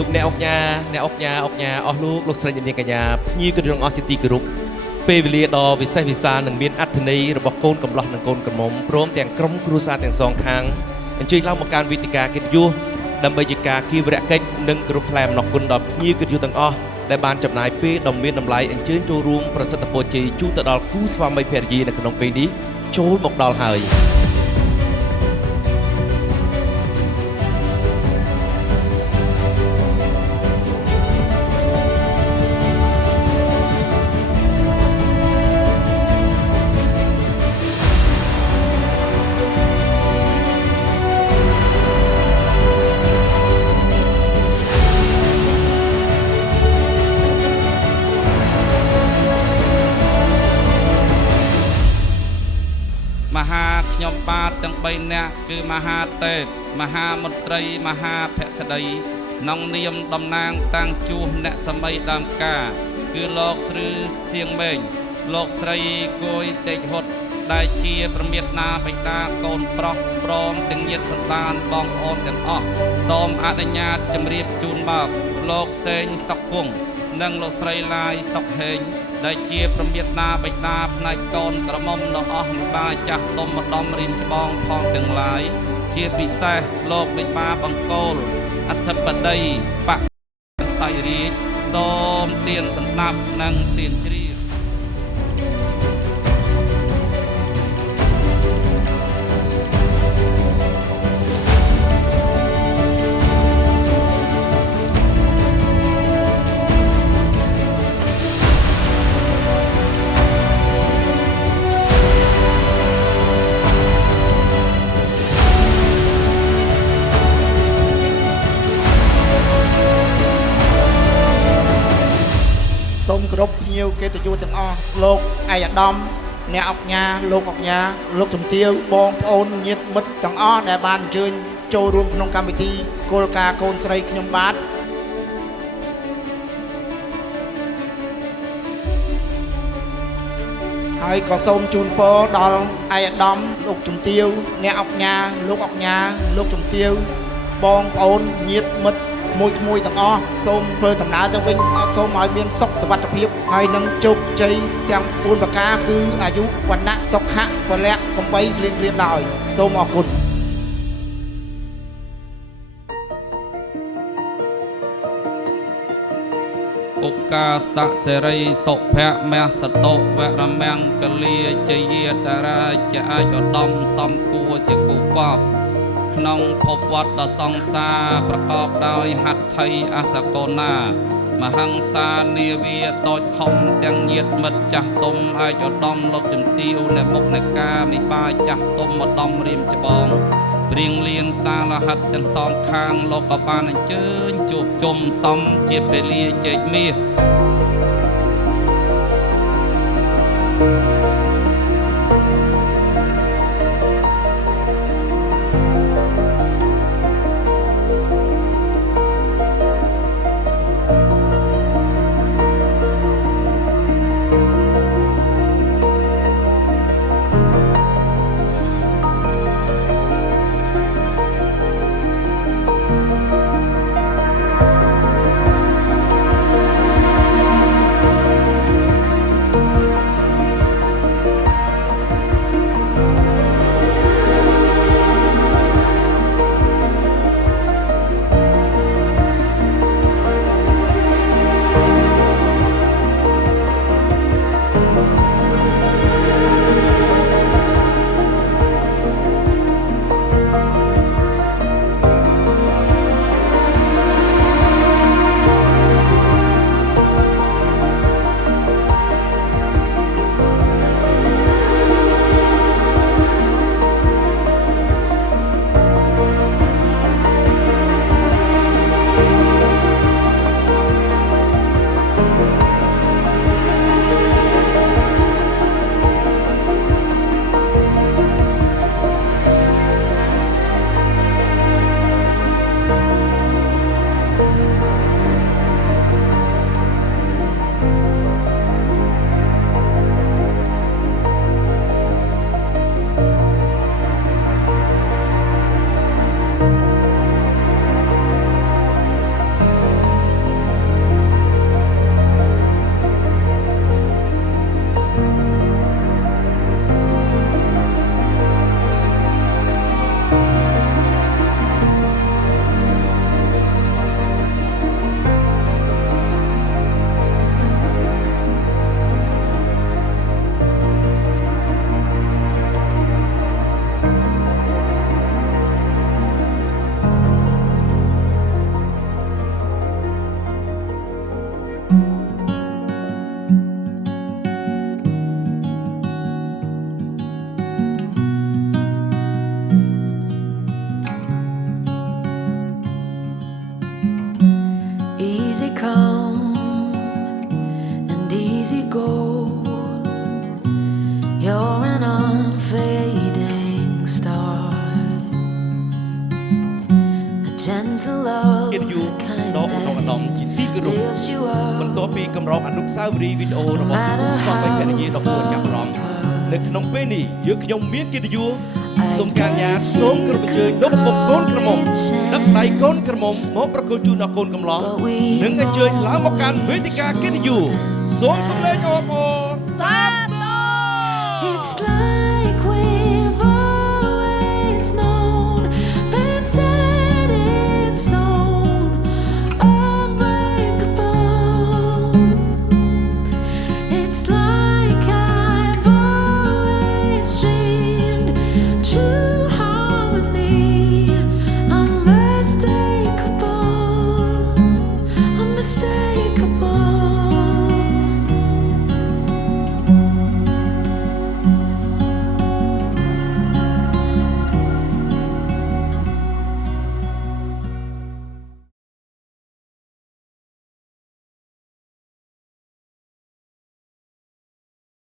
លោកអ្នកអុកញ៉ាអស់លោកស្រីនាងកញ្ញាភ្ញៀវក៏នឹងអស់ជាទីគោរពពេលវេលាដ៏វិសេសវិសាលនឹងមានអត្ថន័យរបស់កូនកំឡោះនិងកូនក្រមុំព្រមទាំងក្រុមគ្រួសារទាំងសងខាងអញ្ជើញឡើងមកកាន់វេទិកាកិត្តិយសដើម្បីជាការគៀវរៈកិច្ចនិងគ្រប់ផ្លែអំណរគុណដល់ភ្ញៀវកិត្តិយសទាំងអស់ដែលបានចំណាយពេលដ៏មានតម្លៃអញ្ជើញចូលរួមប្រសិទ្ធពរជ័យជូនទៅដល់គូស្វាមីភរិយានៅក្នុងពេលនេះចូលមកដល់ហើយមហាខ្ញុំបាទទាំង3នាក់គឺមហាទេពមហាមន្ត្រីមហាភក្តីក្នុងនាមតំណាងតាំងជួសអ្នកសម័យដើមការគឺលោកស្រីសៀងមេងលោកស្រីគួយតេជហុតដែលជាប្រមាតាបិតាកូនប្រុសព្រមទាំងញាតិសន្តានបងប្អូនទាំងអស់សូមអនុញ្ញាតជម្រាបជូនមកលោកសេងសុកគង់និងលោកស្រីឡាយសុកហេងដែលជាប្រមាតាបិតាផ្នែកកូនក្រមុំដ៏អស់មេបាចាស់ទុំម្ដំរៀនច្បងផងទាំងឡាយជាពិសេសលោកមេបាបង្គោលអធិបតីបកសៃរាជសូមទានសម្ដាប់និងទានជ្រាបសូមគោរពភ្ញៀវកិត្តិយសទាំងអស់លោកឯកឧត្តមអ្នកអុកញ៉ាលោកអុកញ៉ាលោកជំទាវបងប្អូនញាតិមិត្តទាំងអស់ដែលបានអញ្ជើញចូលរួមក្នុងកម្មវិធីគោលការណ៍កូនស្រីខ្ញុំបាទហើយក៏សូមជូនពរដល់ឯកឧត្តមលោកជំទាវអ្នកអុកញ៉ាលោកអុកញ៉ាលោកជំទាវបងប្អូនញាតិមិត្តក្មួយទាំងអស់សូមធ្វើដំណើរទៅវិញសូមឲ្យមានសុខសុវត្ថិភាពហើយនឹងជោគជ័យទាំង4ប្រការគឺអាយុវណ្ណៈសុខៈពលៈកំបីគ្លៀងគ្លៀនឡើយសូមអរគុណឧកាសៈសេរីសុភៈមសតោវរមង្គលាជយាតារាជអាចឧត្តមសំគួរជាគូកប់ក្នុងភពវត្តដ៏សង្សារប្រកបដោយហត្ថីអសកោណាមហង្សានាវាតូចធំទាំងញាតិមិត្តចាស់ទុំអាចឧត្តមលោកជំទាវនៅមុខនៃការមេបាចាស់ទុំឧត្តមរៀមច្បងព្រៀងលៀងសាលហិតទាំងសងខាងលោកក៏បានអញ្ជើញជួបជុំសំជាពេលលាជែកមាស gentle love, កិត្តិយស the kind ដ៏ឧត្តមឧត្តមជាទីគោរព that lifts you បន្ទាប់ up. ពីកម្រងអនុស្សាវរីយ៍វីដេអូរបស់គូស្វាមីភរិយាដ៏គួរចាប់អារម្មណ៍នៅក្នុងពេលនេះយើងខ្ញុំមានកិត្តិយសសូមការញាសូមគោរពអញ្ជើញលោកពុកកូនក្រមុំដឹកដៃកូនក្រមុំមកប្រគល់ជូនដល់កូនកំឡោះនិងអញ្ជើញឡើងមកកាន់វេទិកាកិត្តិយសសូមសម្លេងអបអរសាទរ It's like